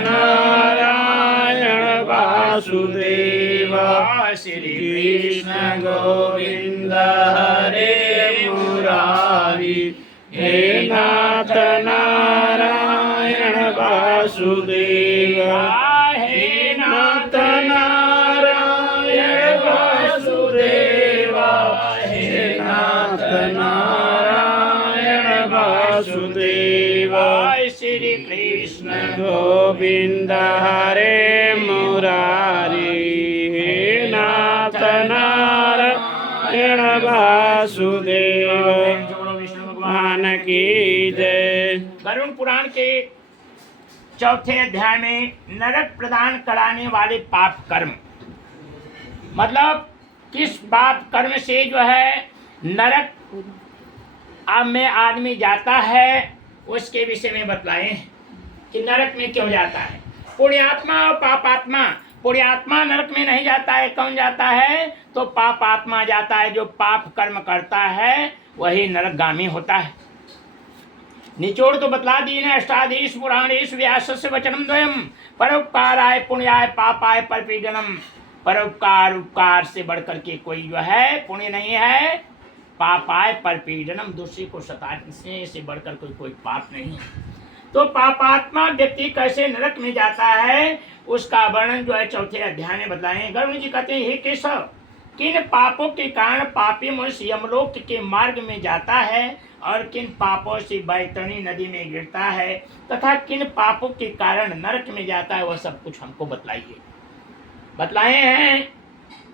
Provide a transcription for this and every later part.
नारायण वासुदेव श्री कृष्ण गोविंद हरे मुरारी। हे नाथ नारायण वासुदेव, हे नाथ नारायण वासुदेव, हे नाथ नारायण वासुदेव। श्री कृष्ण गोविंद हरे मुरारी। हे नाथ नारायण वासुदेव, विष्णु भगवान की जय। गरुड़ पुराण के चौथे अध्याय में नरक प्रदान कराने वाले पाप कर्म, मतलब किस पाप कर्म से जो है नरक में आदमी जाता है, उसके विषय में बतलाए कि नरक में क्यों जाता है। पुण्यात्मा और पापात्मा। पुण्यात्मा नरक में नहीं जाता है, कौन जाता है? तो पापात्मा जाता है। जो पाप कर्म करता है वही नरकगामी होता है। निचोड़ तो बतला दिए ना, अष्टादीश पुराणेश व्यासस्य वचनम द्वयम, परोपकाराय पुण्याय पापाय परपीडनम। परोपकार उपकार से बढ़कर के कोई जो है पुण्य नहीं है, पापाय परपीडनम, दूसरे को सताने से बढ़कर कोई पाप नहीं है। तो पापात्मा व्यक्ति कैसे नरक में जाता है उसका वर्णन जो है चौथे अध्याय में बताए। गरुड़ जी कहते हैं, हे केशव, किन पापों के कारण पापी मनुष्य यमलोक के मार्ग में जाता है और किन पापों से बैतरणी नदी में गिरता है तथा किन पापों के कारण नरक में जाता है, वह सब कुछ हमको बतलाइए। बतलाए हैं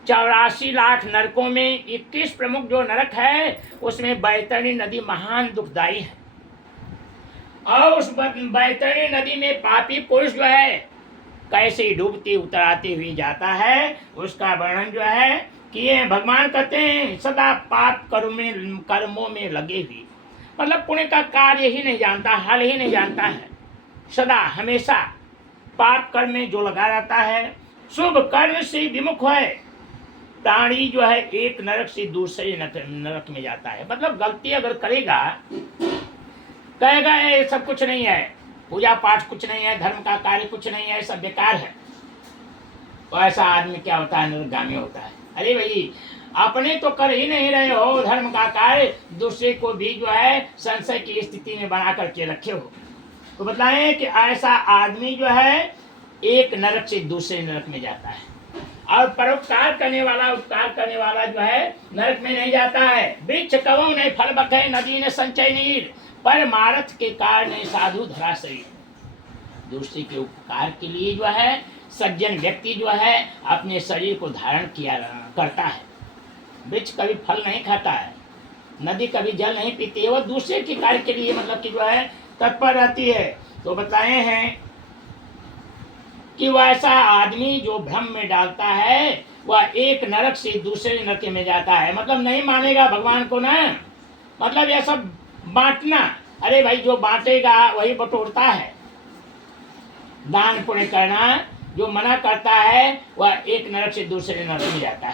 84 लाख नरकों में 21 प्रमुख जो नरक है उसमें बैतरणी नदी महान दुखदायी है। और उस बैतरणी नदी में पापी पुरुष जो है कैसे डूबती उतराती हुई जाता है, उसका वर्णन जो है किए। भगवान कहते हैं सदा पाप कर्मों में लगे हुए, मतलब पुण्य का कार्य ही नहीं जानता, हाल ही नहीं जानता है। सदा हमेशा पाप कर्म में जो लगा रहता है, शुभ कर्म से विमुख है प्राणी जो है एक नरक से दूसरे नरक में जाता है। मतलब गलती अगर करेगा, कहेगा ये सब कुछ नहीं है, पूजा पाठ कुछ नहीं है, धर्म का कार्य कुछ नहीं है, सब बेकार है, तो ऐसा आदमी क्या होता है? नरकगामी होता है। अरे भाई, अपने तो कर ही नहीं रहे हो धर्म का कार्य, दूसरे को भी जो है संशय की स्थिति में बना करके रखे हो। तो बताएं कि ऐसा आदमी जो है एक नरक से दूसरे नरक में जाता है। और परोपकार करने वाला, उपकार करने वाला जो है नरक में नहीं जाता है। वृक्ष कवों ने फल बखे, नदी ने संचय नीर, पर मारथ के कारण साधु धरा शरीर। दूसरे के उपकार के लिए जो है सज्जन व्यक्ति जो है अपने शरीर को धारण किया करता है। वृक्ष कभी फल नहीं खाता है, नदी कभी जल नहीं पीती है, वो दूसरे के कार्य के लिए मतलब कि जो है तत्पर रहती है। तो बताए हैं कि वैसा आदमी जो भ्रम में डालता है वह एक नरक से दूसरे नरक में जाता है। मतलब नहीं मानेगा भगवान को ना, मतलब यह सब बांटना। अरे भाई, जो बांटेगा वही बटोरता है। दान पुण्य करना जो मना करता है वह एक नरक से दूसरे नरक में जाता है।